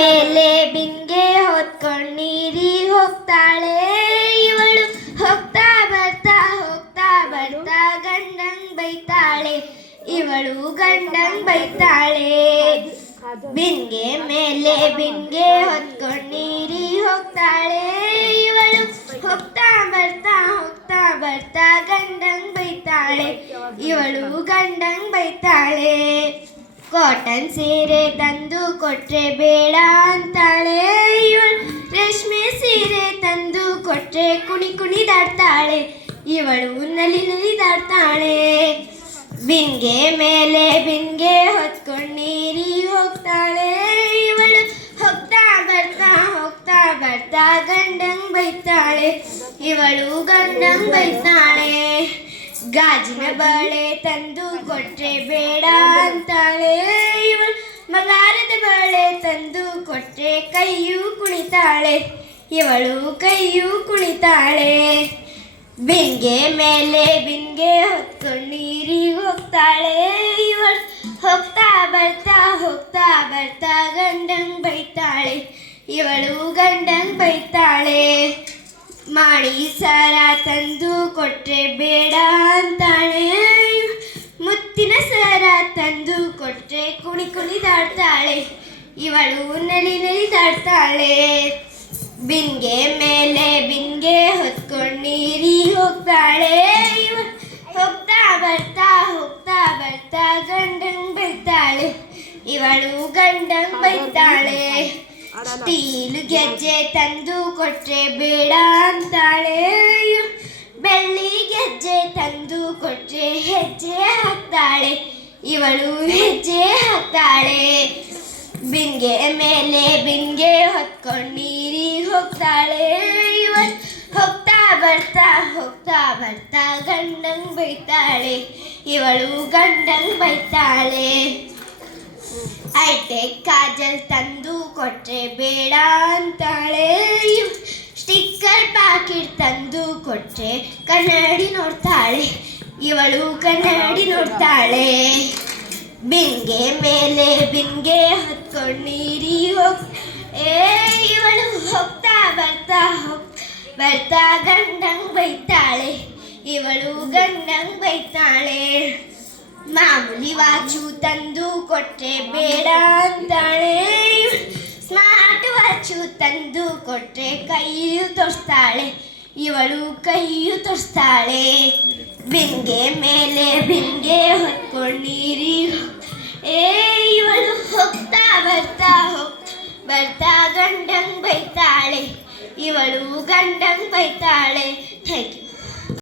ಮೇಲೆ ಬಿಂಗೆ ಹೊತ್ಕೊಂಡ್ ನೀರಿಗೆ ಹೋಗ್ತಾಳೆ ಇವಳು. ಹೋಗ್ತಾ ಬರ್ತಾ ಗಂಡಂಗ್ ಬೈತಾಳೆ ಇವಳು. ಗಂಡಂಗ್ ಬೈತಾಳೆ. ಬಿಂಗೆ ಮೇಲೆ ಬಿಂಗೆ ಹೊತ್ಕೊಂಡ್ ನೀರಿಗೆ ಹೋಗ್ತಾಳೆ ಇವಳು. ಹೋಗ್ತಾ ಬರ್ತಾ ಗಂಡಂಗ್ ಬೈತಾಳೆ ಇವಳು. ಗಂಡಂಗ್ ಬೈತಾಳೆ. ಕಾಟನ್ ಸೀರೆ ತಂದು ಕೊಟ್ರೆ ಬೇಡ ಅಂತಾಳೆ ಇವಳು. ರೇಷ್ಮೆ ಸೀರೆ ತಂದು ಕೊಟ್ರೆ ಕುಣಿದಾಡ್ತಾಳೆ ಇವಳು. ನಲಿದಾಡ್ತಾಳೆ. ಬಿಂಗೆ ಮೇಲೆ ಬಿಂಗೆ ಹೊತ್ಕೊಂಡು ನೀರಿಗೆ ಹೋಗ್ತಾಳೆ ಇವಳು. ಹೋಗ್ತಾ ಬರ್ತಾ ಗಂಡಂಗ್ ಬೈತಾಳೆ ಇವಳು. ಗಂಡಂಗ್ ಬೈತಾಳೆ. ಗಾಜಿನ ಬಳೆ ತಂದು ಕೊಟ್ರೆ ಬೇಡ ಅಂತಾಳೆ ಇವಳು. ಬಂಗಾರದ ಬಳೆ ತಂದು ಕೊಟ್ರೆ ಕೈಯೂ ಕುಣಿತಾಳೆ ಇವಳು. ಕೈಯೂ ಕುಣಿತಾಳೆ. ಬಿಂಗೆ ಮೇಲೆ ಬಿಂಗೆ ಹೊತ್ಕೊಂಡು ನೀರಿಗೆ ಹೋಗ್ತಾಳೆ ಇವಳು. ಹೋಗ್ತಾ ಬರ್ತಾ ಗಂಡಂಗ್ ಬೈತಾಳೆ ಇವಳು. ಗಂಡಂಗ್ ಬೈತಾಳೆ. ಮಾಡಿ ಸರ ತಂದು ಕೊಟ್ರೆ ಬೇಡ ಅಂತಾಳೆ. ಮುತ್ತಿನ ಸರ ತಂದು ಕೊಟ್ರೆ ಕುಣಿದಾಡ್ತಾಳೆ ಇವಳು. ನಲಿದಾಡ್ತಾಳೆ. ಬಿಂಗೆ ಮೇಲೆ ಬಿಂಗೆ ಹೊತ್ಕೊಂಡು ನೀರಿಗೆ ಹೋಗ್ತಾಳೆ ಇವಳು. ಹೋಗ್ತಾ ಬರ್ತಾ ಗಂಡಂಗ್ ಬೈತಾಳೆ ಇವಳು. ಗಂಡಂಗ್ ಬೈತಾಳೆ. ಸ್ಟೀಲ್ ಗೆಜ್ಜೆ ತಂದು ಕೊಟ್ರೆ ಬೇಡ ಅಂತಾಳೆ. ಬೆಳ್ಳಿ ಗೆಜ್ಜೆ ತಂದು ಕೊಟ್ರೆ ಹೆಜ್ಜೆ ಹಾಕ್ತಾಳೆ ಇವಳು. ಹೆಜ್ಜೆ ಹಾಕ್ತಾಳೆ. ಬಿಂಗೆ ಮೇಲೆ ಬಿಂಗೆ ಹೊತ್ಕೊಂಡು ನೀರಿಗೆ ಹೋಗ್ತಾಳೆ ಇವಳು. ಹೋಗ್ತಾ ಬರ್ತಾ ಗಂಡಂಗ್ ಬೈತಾಳೆ ಇವಳು. ಗಂಡಂಗ್ ಬೈತಾಳೆ. ಹೈಟೆಕ್ ಕಾಜಲ್ ತಂದು ಕೊಟ್ರೆ ಬೇಡ ಅಂತಾಳೆ. ಸ್ಟಿಕ್ಕರ್ ಪ್ಯಾಕೆಟ್ ತಂದು ಕೊಟ್ರೆ ಕನ್ನಡಿ ನೋಡ್ತಾಳೆ ಇವಳು. ಕನ್ನಡಿ ನೋಡ್ತಾಳೆ. ಬಿಂಗೆ ಮೇಲೆ ಬಿಂಗೆ ಹೊತ್ಕೊಂಡು ನೀರಿಗೆ ಇವಳು. ಹೋಗ್ತಾ ಬರ್ತಾ ಗಂಡಂಗ್ ಬೈತಾಳೆ ಇವಳು. ಗಂಡಂಗ್ ಬೈತಾಳೆ. ಮಾಮೂಲಿ ವಾಚು ತಂದು ಕೊಟ್ರೆ ಬೇಡ ಅಂತಾಳೆ. ಸ್ಮಾರ್ಟ್ ವಾಚು ತಂದು ಕೊಟ್ರೆ ಕೈಯು ತೋರಿಸ್ತಾಳೆ ಇವಳು. ಕೈಯು ತೋರಿಸ್ತಾಳೆ. ಬಿಂಗೆ ಮೇಲೆ ಬಿಂಗೆ ಹೊತ್ಕೊಂಡು ನೀರಿಗೆ ಇವಳು. ಹೋಗ್ತಾ ಬರ್ತಾ ಗಂಡಂಗ್ ಬೈತಾಳೆ ಇವಳು. ಗಂಡಂಗ್ ಬೈತಾಳೆ.